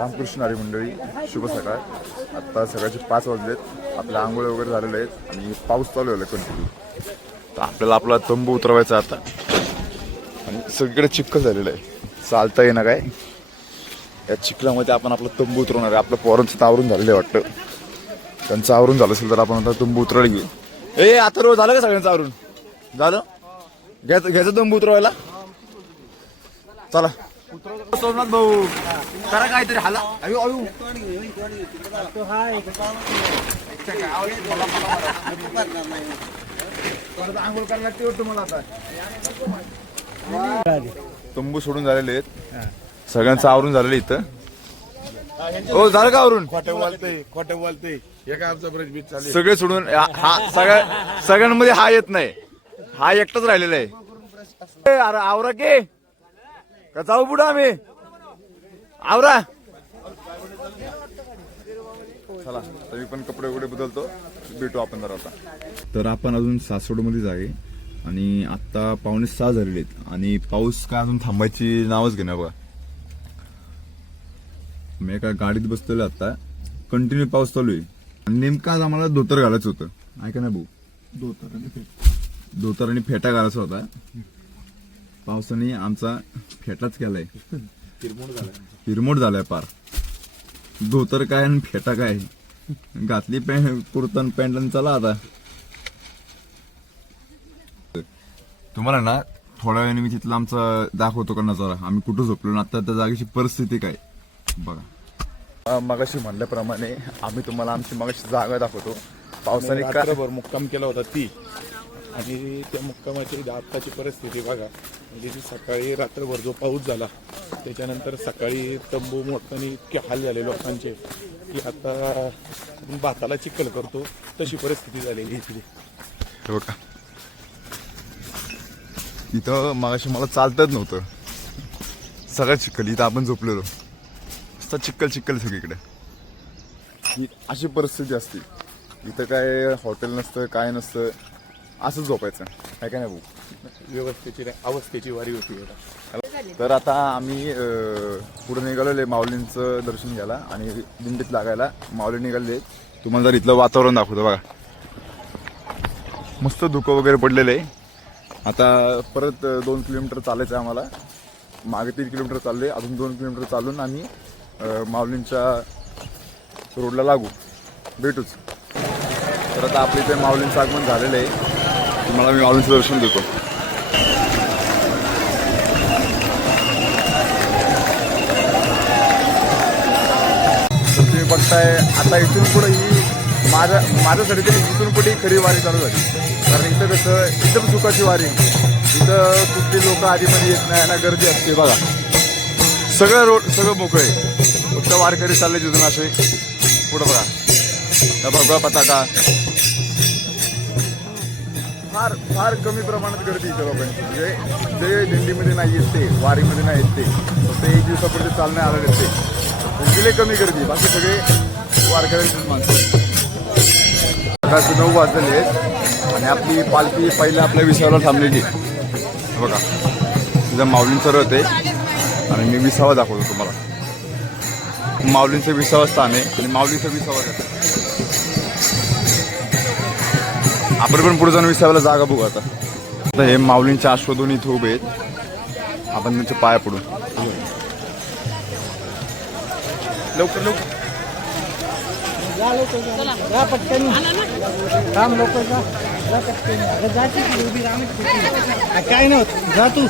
रामकृष्ण हरी मंडळी शुभ सकाळ. आत्ता सकाळचे पाच वाजलेत. आपल्या आंघोळ वगैरे झालेले आहेत आणि पाऊस चालू आहे कंटिन्यू तर आपल्याला आपला तंबू उतरवायचा आता. आणि सगळीकडे चिक्क झालेलं आहे. चालता येणार काय? या चिखलामध्ये आपण आपला तंबू उतरवणार आहे. आपलं पोरांचं तर आवरून झालेलं आहे वाटतं. त्यांचं आवरून झालं असेल तर आपण आता तंबू उतरायला घेऊ. ए आता रोज झालं का सगळ्यांचं आवरून? झालं? घ्यायचं घ्यायचं तंबू उतरवायला? चला. सोमनाथ भाऊ करा काहीतरी हाला. अयो अयो परत आंघोळ करायला लागते वाटतं मला आता तंबू सोडून झालेले आहेत. सगळ्यांचं आवरून झालेलं इथं. हो झालं का आवरून? खोटे बोलते खोटे बोलते एका आमचा ब्रज बीच चालू सगळे सोडून हा सगळ्या सगळ्यांमध्ये हा येत नाही. हा एकटाच राहिलेला आहे. अरे आवरा के? का जाऊ पुढं आम्ही? आवरा. चला तरी पण कपडे वगैरे बदलतो. भेटू आपण जरा आता. तर आपण अजून सासवडमध्येच आहे. आणि आता पावणे सहा झालेले आहेत. आणि पाऊस काय अजून थांबायची नावच घेणार बघा. मी एका गाडीत बसलेलो आता. कंटिन्यू पाऊस चालू आहे. आणि नेमका आज आम्हाला धोतर घालायचं होतं. ऐका ना भाऊ. धोतर आणि फेटा घालायचा होता. पावसाने आमचा फेटाच केलाय. हिरमोड झालाय पार. धोतर काय आणि फेटा काय? घातली पॅन्ट कुर्ता आणि पॅन्ट आणि चला आता. तुम्हाला ना थोड्या वेळाने मी तिथलं आमचा दाखवतो का नजारा. आम्ही कुठं झोपलो आणि आता त्या जागेची परिस्थिती काय? बघा. मगाशी म्हणल्याप्रमाणे आम्ही तुम्हाला आमची मगाशी जागा दाखवतो. पावसाने मुक्काम केला होता ती. आणि त्या मुक्कामाची आत्ताची परिस्थिती बघा. म्हणजे जी सकाळी रात्रभर जो पाऊस झाला त्याच्यानंतर सकाळी तंबू मोडताना इतके हाल झाले लोकांचे की आता भाताला चिखल करतो तशी परिस्थिती झालेली आहे तिथे हे बघा. इथं मगाशी मला चालतच नव्हतं. सगळं चिखल इथं आपण झोपलेलो. नुसतं चिखल चिखल सगळीकडे. ही अशी परिस्थिती असते. इथं काय हॉटेल नसतं काय नसतं. असंच झोपायचं. काय काय नाही भाऊ? व्यवस्थेची नाही, अवस्थेची वारी होती. तर आता आम्ही पुढे निघालेलो माऊलींचं दर्शन घ्यायला आणि दिंडीत लागायला. माऊली निघाले तुम्हाला जर इथलं वातावरण दाखवतो बघा. मस्त धुकं वगैरे पडलेलं आहे. आता परत दोन किलोमीटर चालायचं आहे आम्हाला. मागे तीन किलोमीटर चालले अजून दोन किलोमीटर चालून आम्ही माऊलींच्या रोडला लागू. भेटूच. तर आता आपल्या इथे माऊलींचं आगमन झालेलं आहे. तुम्हाला मी माऊलींचं दर्शन देतो. तुम्ही बघताय आता इथून पुढे ही माझ्या माझ्यासाठी तरी इथून पुढे खरी वारी चालू झाली. कारण इथं कसं एकदम सुखाची वारी इथं कुठली लोक आधीमध्ये येत नाही ना गर्दी असते बघा. सगळं रोड सगळं मोकळं आहे. फक्त वारकरी चालले तिथून असे. पुढं बघा. बघा भगवा पताका. फार फार कमी प्रमाणात गर्दी इथं लोकांची म्हणजे जे दिंडीमध्ये नाही येत ते वारीमध्ये नाही येत ते फक्त एक दिवसापुरते चालणे आलेले ते. म्हणजे दिले कमी गर्दी बाकी सगळे वारकऱ्यांचीच माणसं सकाळचे नऊ वाजलेले आहेत आणि आपली पालखी पहिले आपल्या विसावाला थांबलेली बघा. तिथं माऊलींचं रथ आहे. आणि मी विसावा दाखवतो तुम्हाला. माऊलींचं विसावा स्थान आहे आणि माऊलीचं विसावा आपण पण पुढे जाऊन विसाव्याला जागा बघू आता. आता हे माऊलींच्या आश्वदून इथे उभे आहेत. आपण त्यांच्या पाया पडू लवकर लवकर. काय नव्हतं.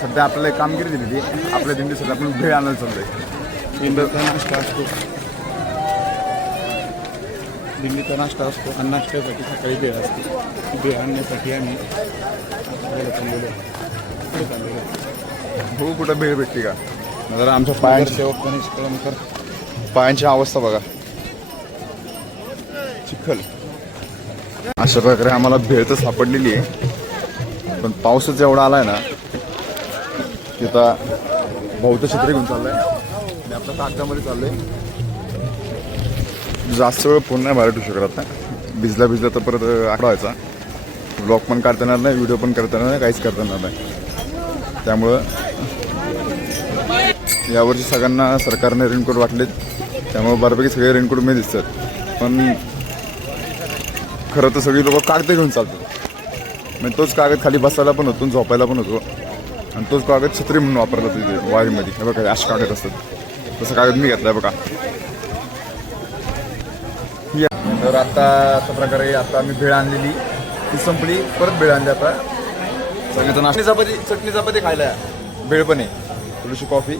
सध्या आपल्याला एक कामगिरी दिली ती आपल्या दिंडीसाठी आपण भेळ आणायला चाललोय. दिंडीचा नाश्ता असतो दिंडीचा नाश्ता असतो आणि नाश्त्यासाठी सकाळी भेळ असते. भेळ आणण्यासाठी आम्ही. हो कुठं भेळ भेटते का? जरा आमच्या पायांची नगरसेवक गणेश कळमकर. पायांची अवस्था बघा. चिखल. अशा प्रकारे आम्हाला भेळ तर सापडलेली आहे. पण पाऊसच एवढा आलाय ना बौद्ध छत्री घेऊन चाललंय. आणि आपल्या कागदामध्ये चाललंय. जास्त वेळ फोन नाही बाहेर ठेवू शकत आता. भिजला भिजला तर परत आकडा व्हायचा. ब्लॉग पण काढता येणार नाही व्हिडिओ पण करता येणार नाही काहीच करता येणार नाही. त्यामुळं यावर्षी सगळ्यांना सरकारने रेनकोट वाटलेत. त्यामुळे बऱ्यापैकी सगळे रेनकोट मी दिसतात. पण खरं तर सगळी लोक कागद घेऊन चालतात. म्हणजे तोच कागद खाली बसायला पण होतो आणि झोपायला पण होतो. आणि तोच कागद छत्री म्हणून वापरला तिथे वारीमध्ये. हे बघा हे असे कागद असतात. तसं कागद मी घेतलाय बघा. तर आता अशा प्रकारे आता आम्ही भेळ आणलेली. ती संपली परत भेळ आणली आता. सगळेजण चटणी चपाती चटणी चपाती खायला. भेळ पण आहे. थोडीशी कॉफी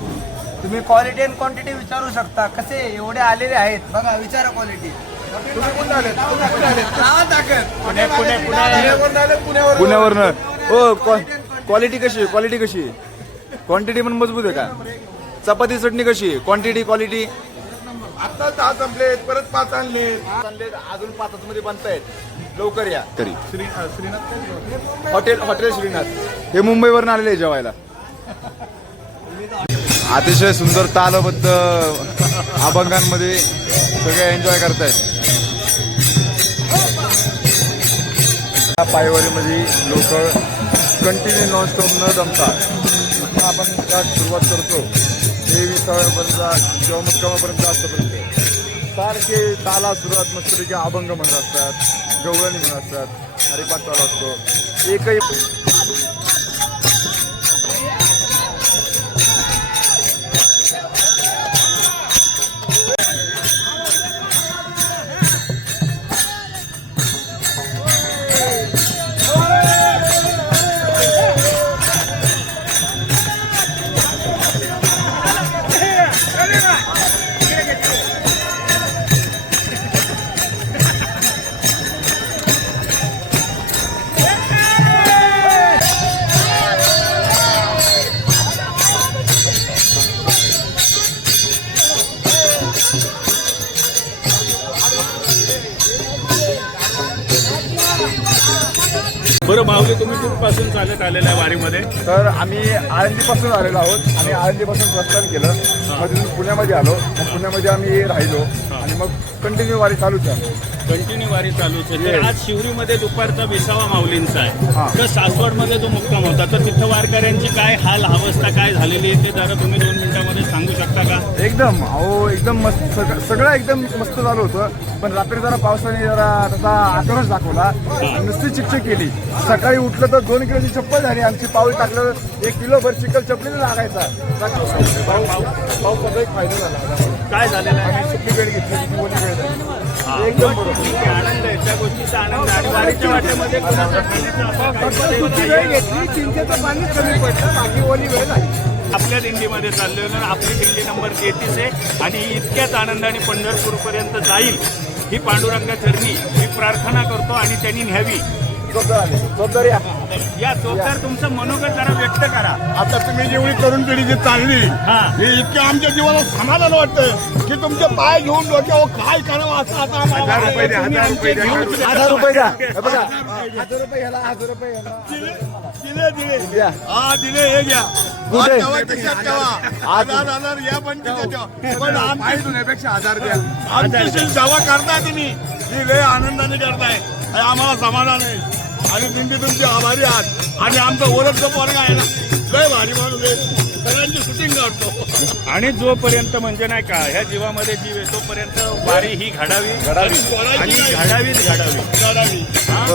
तुम्ही क्वालिटी अँड क्वांटिटी विचारू शकता. कसे एवढे आलेले आहेत? बघा विचारा क्वालिटी पुण्यावरनं. हो क्वालिटी कशी आहे? क्वालिटी कशी आहे? क्वांटिटी पण मजबूत आहे का? चपाती चटणी कशी आहे? क्वांटिटी क्वालिटी आता दहा संपले परत पाच आणले अजून पाच मध्ये बनतायत. लवकर या. तरी. Shri Shrinath hotel hotel Shrinath. हे मुंबईवरून आलेले आहे जेवायला. अतिशय सुंदर तालबद्ध अभंगांमध्ये सगळे एन्जॉय करतायत. या पायवारीमध्ये लोक कंटिन्यू नॉनस्टॉप न जमता. आता आपण त्यात सुरुवात करतो. हे विसाव्यापर्यंत किंवा मुक्कामापर्यंत असतापर्यंत सारखे ताला सुरुवात मस्तपैकी अभंग म्हणत असतात गवळणी म्हणत असतात हरिपाठ चालू असतो. एकही बरं माऊली तुम्ही कुठपासून चालत आलेला आहे वारीमध्ये? तर आम्ही आळंदीपासून आलेलो आहोत. आणि आळंदीपासून प्रस्थान केलं. मग पुण्यामध्ये आलो. मग पुण्यामध्ये आम्ही राहिलो. आणि मग कंटिन्यू वारी चालूच आहे. कंटिन्यू वारी चालूच आहे तर. आज शिवरीमध्ये दुपारचा विसावा माऊलींचा. आहे. तर सासवडमध्ये जो मुक्काम होता. तर तिथं वारकऱ्यांची काय हाल अवस्था काय झालेली आहे ते जरा तुम्ही दोन मिनिटांमध्ये सांगू शकता का? एकदम अहो एकदम मस्त सग- सगळं एकदम मस्त झालं होतं. पण रात्री जरा पावसाने जरा तसा आक्रोश दाखवला. नुसती चिकचिक केली. सकाळी उठलं तर दोन किलोची चप्पल झाली. आमची पाऊल टाकलं एक किलो भर चिकल चपलीने लागायचा. पाऊस पावसाचा एक फायदा झाला. काय झालेलं आहे? सुकी वेळ घेतली ती ओली वेळ झाली. आनंद आहे त्या गोष्टीचा आनंद आणि वारीच्या वाटेमध्ये कोणाचा खालीचा असा काही वेळ घेतली चिंचेचं पाणी कमी पडलं बाकी ओली वेळ झाली आपल्या दिंडीमध्ये चाललोय ना आपली दिंडी नंबर तेहतीस आहे आणि इतक्याच आनंदाने पंढरपूरपर्यंत जाईल ही पांडुरंगा चरणी मी प्रार्थना करतो आणि त्यांनी न्यावी. जोरदार आले या या चोपदार तुमचं मनोगत जरा व्यक्त करा. आता तुम्ही जेवढी तरुण पिढी जी चालली हा. हे इतके आमच्या जीवाला समाधान वाटतं की तुमचे पाय घेऊन डोक्यावर काय करावं असं आता आम्हाला हजार रुपये द्या, हजार रुपये द्या. हजार रुपये द्या. हे बघा. हजार रुपये ह्याला हजार रुपये ह्याला दिले दिले. द्या. हा दिले हे घ्या. कुठे? आज ठेवा, खिशात ठेवा. हजार हजार या पण खिशात ठेवा. पण आमची जुन्यापेक्षा हजार द्या. आमची सेवा करताय तुम्ही ही लय आनंदाने करताय. आम्हाला समाधान आहे. आणि दिंडी तुमची आभारी आहात. आणि आमचं ओळखचं पोरगा आहे ना लय भारी माणूस आहे. सगळ्यांची शूटिंग काढतो. आणि जोपर्यंत म्हणजे नाही का ह्या जीवामध्ये जीव आहे तोपर्यंत वारी ही घडावी. आणि घडावीच घडावी. हा?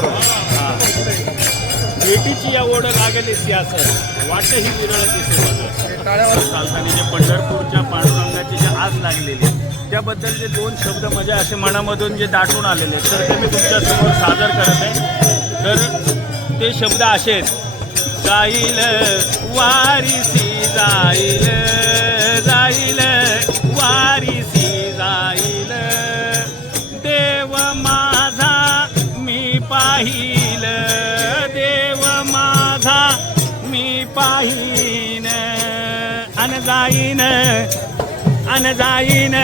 भेटीची या ओढ लागली सियासत वाट ही विरळ दिसे चालताना जे पंढरपूरच्या पांडुरंगाची जे आज लागलेली त्याबद्दल जे दोन शब्द माझ्या असे मनामधून जे दाटून आलेले तर ते मी तुमच्यासमोर सादर करत आहे. तर ते शब्द असे जाईल वारीसी जाईल जाईल वारीसी जाईल. देव माझा मी पाहिल देव माझा मी पाहिन. अन जाईन अन जाईन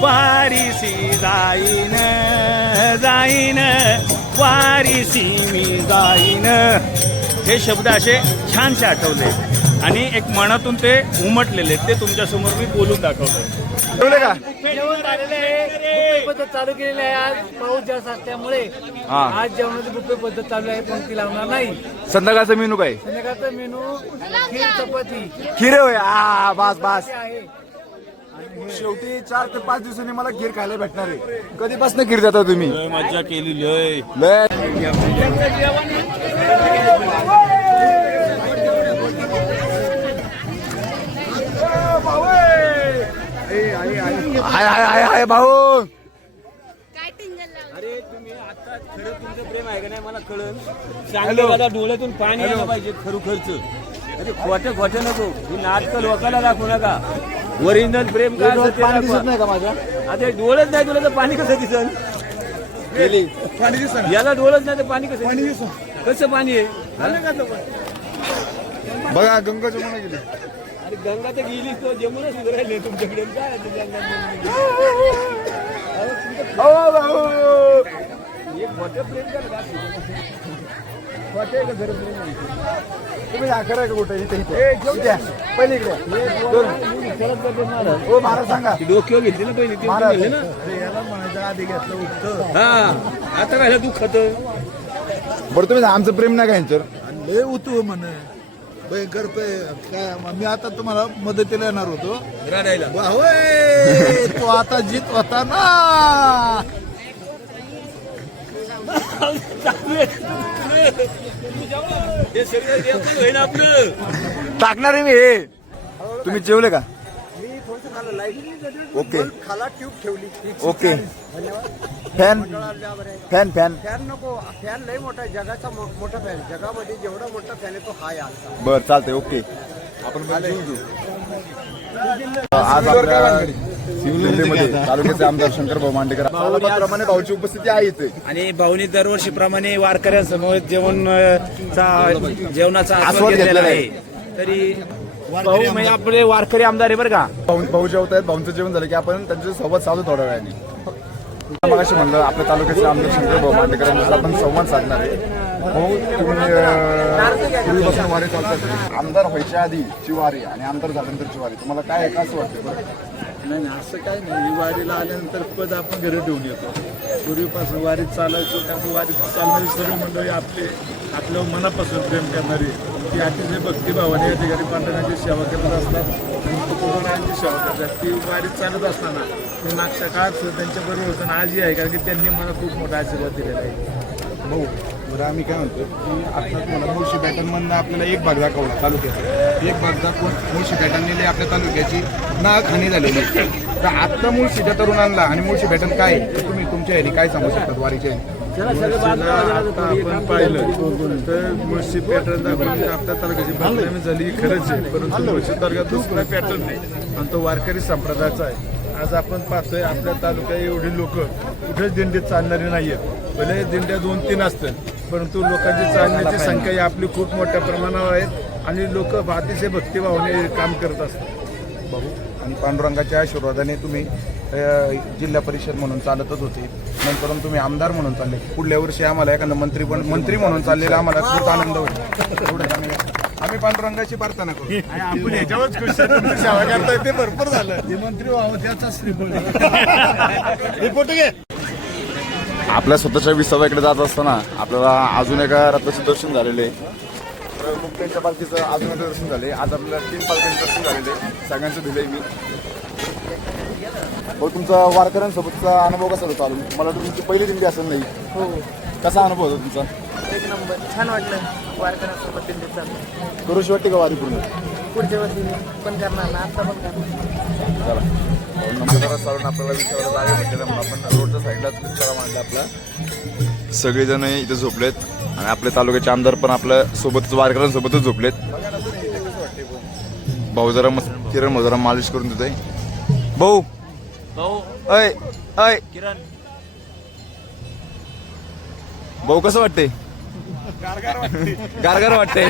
वारीसी जाईन जाईन. वारीसी मी जाईन. हे शब्द असे छानसे आठवले. आणि एक मनातून ते उमटलेले ते तुमच्यासमोर मी बोलून दाखवतोय. जेवले का? पद्धत चालू केलेली आहे आज. पाऊस जास्त असल्यामुळे हा. आज जेवणाची बुफे पद्धत चालू आहे पंक्ती लावणार नाही. संध्याकाळचा मेनू काय? संध्याकाळचा मेनू खीर चपाती. खीर होय. आ बास बास. आहे. शेवटी चार ते पाच दिवसांनी मला खीर खायला भेटणार आहे. कधीपासून खीर जाता तुम्ही? मज्जा केली लय. लय. हाय हाय हाय हाय भाऊ? अरे तुम्ही आता खरं तुमचं प्रेम आहे का नाही मला कळन चांगलं मला डोळ्यातून पाणी यायला पाहिजे खरोखरच. अरे खोटं खोटं नको. ही नाटकं लोकांना दाखवू नका. ओरिजिनल प्रेम काय असतं ते पाणी दिसत दाखवा. नाही का माझ्या? आता डोळच नाही तुला तर पाणी कसं दिसन पाणी दिसत याला डोळच नाही तर पाणी कसं दिसन? कसं पाणी आहे? बघा गंगा जमुना गेली. अरे गंगा तर गेली तो जमुना सुधारायले तुमच्याकडे. काय आहे ते गंगा अहो, भाऊ. हे खोटं प्रेम का तुम्ही का कुठे? इथे इथे. पहिले इकडे. दोन. हो महाराज सांगा. ती डोक्यावर घेतली ना पहिली ती महाराज. उचलली ना. हा आता काय दुःख बरं तुम्ही आमचं प्रेम नाही का यांच्यावर? लय उतू म्हण. भयंकर पे काय मी आता तुम्हाला मदतीला येणार होतो. रडायला. वा होय, तो आता जीत होता ना. टाकणार आहे मी हे. तुम्ही जेवले का? ओके. खाला ट्यूब ठेवली. Okay. Fan? Fan fan. Fan नको. फॅन लय मोठा आहे. जगाचा मोठा फॅन. जगामध्ये जेवढा मोठा फॅन आहे तो हाय बर चालतंय. ओके. आपण. आज दिल्लीमध्ये तालुक्याचे आमदार शंकर भाऊ मांडेकर. प्रमाणे भाऊची उपस्थिती आहे इथे. आणि भाऊनी दरवर्षीप्रमाणे वारकऱ्यांसमोर जेवण जेवणाचा आस्वाद घेतलेला आहे. तरी भाऊ म्हणजे आपले वारकरी आमदार आहे बरं का? भाऊ भाऊ जेवत आहेत भाऊंचं जेवण झालं की आपण त्यांच्यासोबत साधू थोड्या वेळाने. मग अशी म्हणलं आपल्या तालुक्याचे आमदार शंकर भाऊ मांडेकर आपण संवाद साधणार आहे. भाऊ तुम्ही वारी चालतात आमदार व्हायच्या आधी वारी आणि आमदार झाल्यानंतरची वारी तुम्हाला काय आहे का असं वाटतं बरं? नाही नाही असं काय नाही. ही वारीला आल्यानंतर पद आपण घरी ठेवून येतो. पूर्वीपासून वारीत चालायचो त्यामुळे वारीत चालणारी सर्व मंडळी आपले आपल्या मनापासून प्रेम करणारी ती अतिशय भक्तिभावाने या ठिकाणी पांडुरंगाची सेवा करत असतात. आणि तुकोबारायांची सेवा करतात. ती वारीत चालत असताना मी मागच्या काळात त्यांच्याबरोबर होतं. आजही आहे कारण की त्यांनी मला खूप मोठा आशीर्वाद दिलेला आहे. भाऊ बरं आम्ही काय म्हणतो की आता तुम्हाला मुळशी पॅटर्नमधनं आपल्याला एक भाग दाखवला तालुक्याचा एक भाग दाखवून मुळशी पॅटर्नने आपल्या तालुक्याची नाक हानी झालेली आहे. तर आत्ता मुळशीच्या तरुणांना आणि मुळशी पॅटर्न काय आहे? ते तुम्ही तुमच्या ह्याने काय सांगू शकतात वारीच्या ह्याने? आता आपण पाहिलं तर मुळशी पॅटर्न दाखवून आपल्या तालुक्याची बदनामी झाली खरंच आहे परंतु मुळशी तालुक्यात दुसरा पॅटर्न नाही आणि तो वारकरी संप्रदायाचा आहे आज आपण पाहतोय आपल्या तालुक्यात एवढी लोक कुठेच दिंडीत चालणारी नाहीयेत भले दिंड्या दोन तीन असतात परंतु लोकांची चालण्याची संख्या ही आपली खूप मोठ्या प्रमाणावर आहेत आणि लोक अतिशय भक्तिभावाने काम करत असतात. भाऊ आणि पांडुरंगाच्या आशीर्वादाने तुम्ही जिल्हा परिषद म्हणून चालतच होते. नंतर तुम्ही आमदार म्हणून चालले. पुढल्या वर्षी आम्हाला एखादा मंत्री पण मंत्री म्हणून चाललेला आम्हाला खूप आनंद होईल. एवढंच. आम्ही आम्ही पांडुरंगाची प्रार्थना करू. आपण ह्याच्यावरच खुश सेवा करताय ते भरपूर झालं. ते मंत्री व्हावं त्याचा रिपोर्ट घे. आपल्या स्वतःच्या विसाव्याकडे जात असताना आपल्याला अजून एका रथाचे दर्शन झालेले. मुक्त्यांच्या पालखीचं अजून एक दर्शन झाले. आज आपल्याला तीन पालख्यांचं दर्शन झालेले. आहे. सगळ्यांचं दिलंय मी. हो तुमचा वारकऱ्यांसोबतचा अनुभव कसा होता चालू मला तुमची पहिली दिंडी असेल नाही. हो. कसा अनुभव होता तुमचा? एक नंबर. छान वाटलं. वारकऱ्यांसोबत दिंडीत चाललं करूशी वाटते का वारी पूर्ण? पुढच्या वर्षी पण करणार ना आता पण करणार. चला. भाऊ, नमस्कार चालून आपल्याला विचारायला जागा भेटलेला म्हणून आपण रोडच्या साईडलाच विचारा मांडला आपला. सगळेजण इथे झोपलेत आणि आपले तालुक्याचे आमदार पण आपल्या सोबतच वारकऱ्यांसोबतच झोपलेत. भाऊ जरा मस्त किरण भाऊ जरा मालिश करून देतोय. भाऊ. भाऊ. अय अय किरण. भाऊ कसं वाटते गारगार वाटते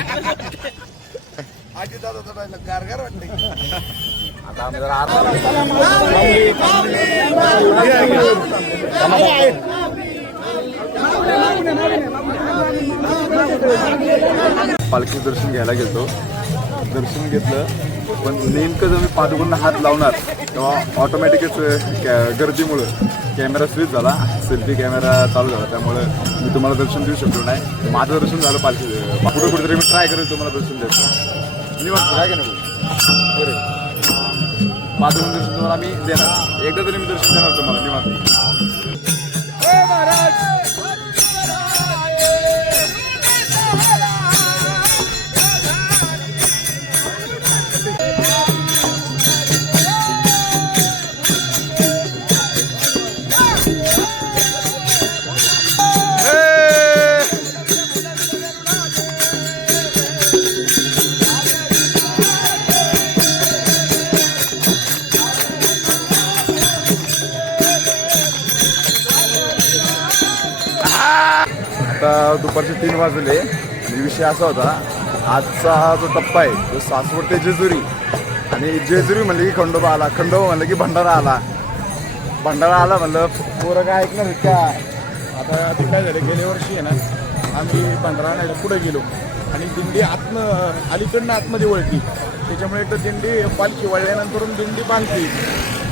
आजी दादा गारगार वाटते पालखी दर्शन घ्यायला गेलो दर्शन घेतलं पण नेमकं जर मी पादुकांना हात लावणार तेव्हा ऑटोमॅटिकच गर्दीमुळं कॅमेरा स्विच झाला सेल्फी कॅमेरा चालू झाला. त्यामुळं मी तुम्हाला दर्शन देऊ शकलो नाही. माझं दर्शन झालं पालखी पुढे कुठेतरी मी ट्राय करेल तुम्हाला दर्शन द्यायचं. निवांत काय का नाही बरे. पादुकन दर्शन तुम्हाला मी देणार. एकदा तरी मी दर्शन देणार तुम्हाला निवांत. आता दुपारचे तीन वाजले आणि विषय असा होता आजचा हा जो टप्पा आहे तो सासवड ते जेजुरी. आणि जेजुरी म्हणलं की खंडोबा आला खंडोबा म्हणलं की भंडारा आला. भंडारा आला म्हणलं पोरं काय ऐकणार का? आता ते काय झालं गेल्या वर्षी आहे ना आम्ही भंडारा आणायला पुढे गेलो. आणि दिंडी आतनं अलीकडनं आतमध्ये वळती. त्याच्यामुळे तर दिंडी पालखी वळल्यानंतर दिंडी बांधली.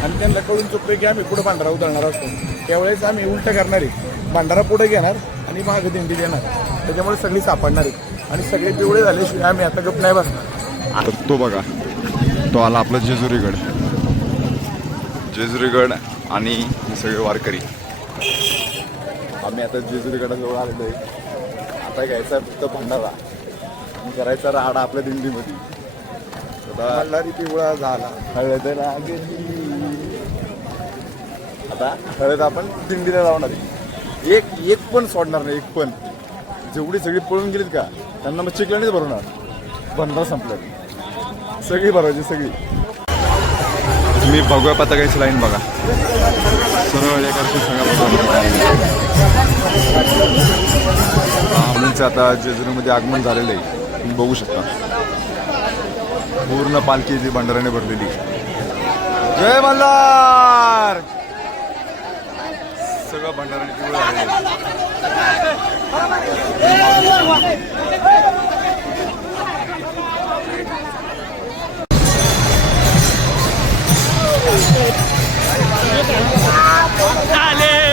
आणि त्यांना कळून चुकलं की आम्ही पुढे भांडारा उतरणार असतो. त्यावेळेस आम्ही उलटं करणार आहे. भांडारा पुढे घेणार. आणि मागं दिंडी देणार. त्याच्यामुळे सगळी सापडणार आहे आणि सगळे पिवळे झाल्याशिवाय आम्ही आता गप नाही बसणार. आता तो बघा. तो आला आपला जेजुरीगड. जेजुरीगड आणि सगळे वारकरी. आम्ही आता जेजुरीगडाजवळ आलेलो आहे. आता घ्यायचा फक्त भंडारा. करायचा राडा आपल्या दिंडीमध्ये. आता पिवळा झाला. हळद आता हळद आपण दिंडीला लावणार आहे. एक एक पण सोडणार नाही एक पण. जेवढी सगळी पळून गेलीत का त्यांना मग चिकलानीच भरवणार भंडारा संपलं सगळी भरवायची सगळी. तुम्ही भगव्या पताकाची लाईन बघा. सरळ एकाशी सांगा म्हणजे आता जेजुरीमध्ये आगमन झालेलं आहे. तुम्ही बघू शकता. पूर्ण पालखी जी भंडाराने भरलेली. जय मल्हार सगळं भंडाऱ्याने पिवळं झालेलं आहे. झाले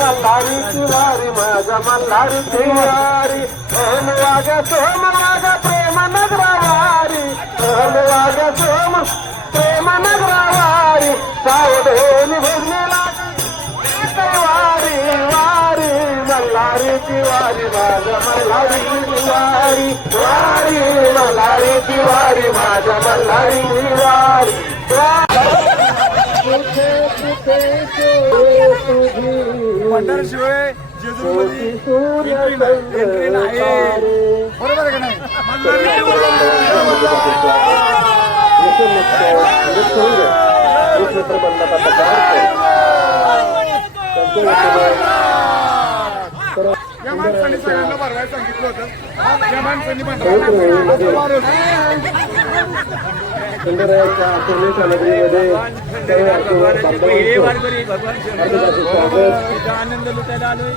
मल्हारी तिवारी माझा मल्हारी तिवारी ओम वाग सोम वाग प्रेम नगरावारी ओम वाग सोम प्रेम नगरावारी सावधेनी भजने वारी वारी मल्हारी तिवारी माझा मल्हारी तिवारी वारी मल्हारी शिवारी माझा मल्हारी शिवारी भंडारा शिवाय जेजुरीमध्ये entry नाही. entry नाही. बरोबर आहे का नाही या माणसाने सगळ्यांना भरवायला सांगितलं होतं या माणसांनी भरवायला सुंदरच्या पूर्णेच्या नगरीमध्ये हे वारकरी भगवान शंकर इथं आनंद लुटायला आलोय.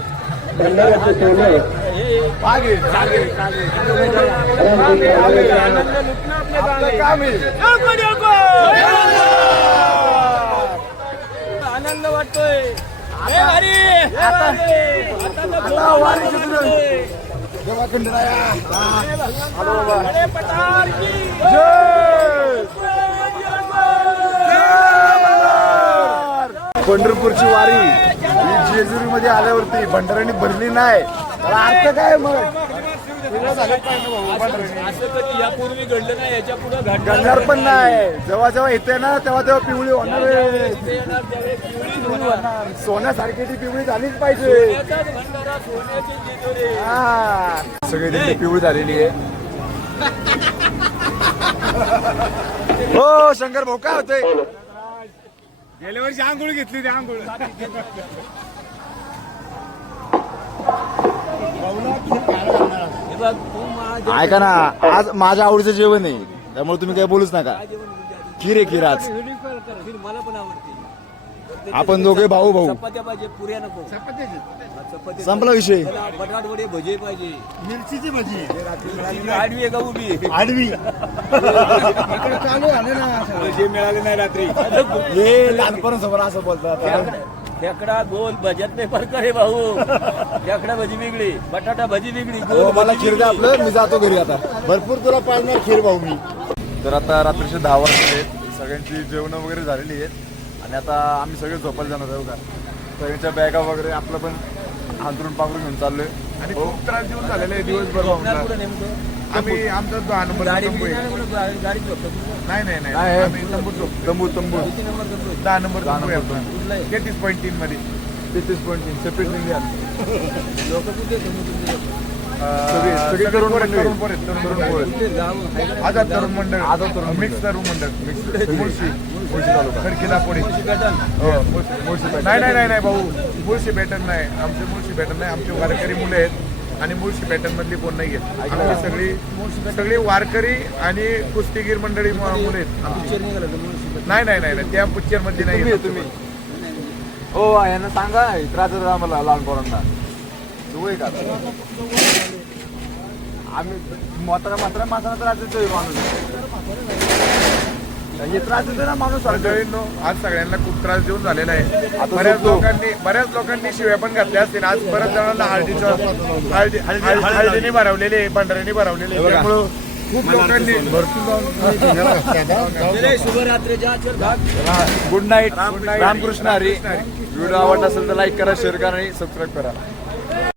भंडाऱ्याचे सोने. आनंद लुटणं आपलं काम आहे. काम आहे. आनंद वाटतोय. हे हे. आता वारी. देवा पंढरपूरची वारी ही जेजुरीमध्ये आल्यावरती भंडाराने भरली नाही. त्याला अर्थ काय मग? असं कधी यापूर्वी घडलं नाही याच्यापुढे घडणार पण नाही. जेव्हा जेव्हा येते ना तेव्हा तेव्हा पिवळी होणार. सोन्यासारखी ती पिवळी झालीच पाहिजे. हा. सगळी पिवळी झालेली आहे. हो शंकर भाऊ काय होतंय? गेल्या वर्षी आंघोळ घेतली ती आंघोळ. ऐका ना आज माझ्या आवडीचं जेवण आहे. त्यामुळे तुम्ही काही बोलूच नका. खीर आहे खीर आज. खीर मला पण आवडते. आपण दोघे भाऊ भाऊ. चपात्या पाहिजे पुऱ्या नको. हा, चपात्या संपला विषय. बटाट वडे भजे पाहिजे. मिरचीची भजी. आडवी आहे का उभी? आडवी. इकडे चालू झाले ना. जे मिळाले नाही रात्री. हे लहानपण समोर असं बोलतात खेकडा गोल भज्यात नाही फरक आहे भाऊ. खेकडा भजी वेगळी बटाटा भजी वेगळी गोल हो, मला भजी खीर द्या वेगळी. आपलं मी जातो घरी आता. भरपूर तुला पाळणार खीर भाऊ मी. तर आता रात्रीचे दहा वाजता आहेत. सगळ्यांची जेवणं वगैरे झालेली आहेत. आणि आता आम्ही सगळे झोपायला जाणार आहोत का? सगळ्यांच्या बॅगा वगैरे आपलं पण हांतरून पाकडून घेऊन चाललोय. आणि खूप त्रास देऊन झालेले आहे दिवसभर झोपणार भाऊंना. कुठं नेमकं? आम्ही आमचा दहा नंबर तंबू आहे. नाही नाही नाही नाही. आम्ही तंबू झोपतो. तंबू तंबू. किती नंबर झोपतो दहा नंबर दहा तंबू आहे नंबर आपला. तेहतीस पॉईंट तीन मध्ये. तेहतीस पॉईंट तीन. सेपरेट निघाल लोक कुठे तुम्ही सगळे- सगळे तरुण पोरं- मंडळी. तरुण पोरं आहेत, तरुण तरुण पोरं पोरं. आहेत. कुठे गाव आहे का? आझाद तरुण मंडळ. आझाद तरुण मिक्स. तरुण मंडळ. मुळशी. मुळशी तालुका. हो नाही नाही नाही नाही भाऊ. मुळशी पॅटर्न नाही. आमचे मुळशी पॅटर्न नाही. आमचे वारकरी मुले आहेत. आणि मुळशी पॅटर्न मधली कोण नाही आहेत आमची सगळी सगळी वारकरी आणि कुस्तीगीर मंडळी मुले. नाही नाही नाही नाही, त्या पिक्चर मधली नाही तुम्ही. हो यांना सांगा त्रास आम्हाला लहान पोरांना. तू का? आम्ही म्हातारा म्हातारा माणसाला त्रास देतोय माणूस. हे त्रास देतोय ना माणूस सारखं. मंडळींनो आज सगळ्यांना खूप त्रास देऊन झालेला आहे बऱ्याच. लोकांनी बऱ्याच लोकांनी शिव्या पण घातल्या असतील आज बऱ्याच जणांना हळदीचं हळदी हळदी- हळदीने भरवलेले भरवलेले भरवलेले. त्यामुळं खूप लोकांनी शुभरात्रीच्या good night Ramkrishna Hari. Video आवडला असेल तर लाईक करा शेअर करा आणि सबस्क्राईब करा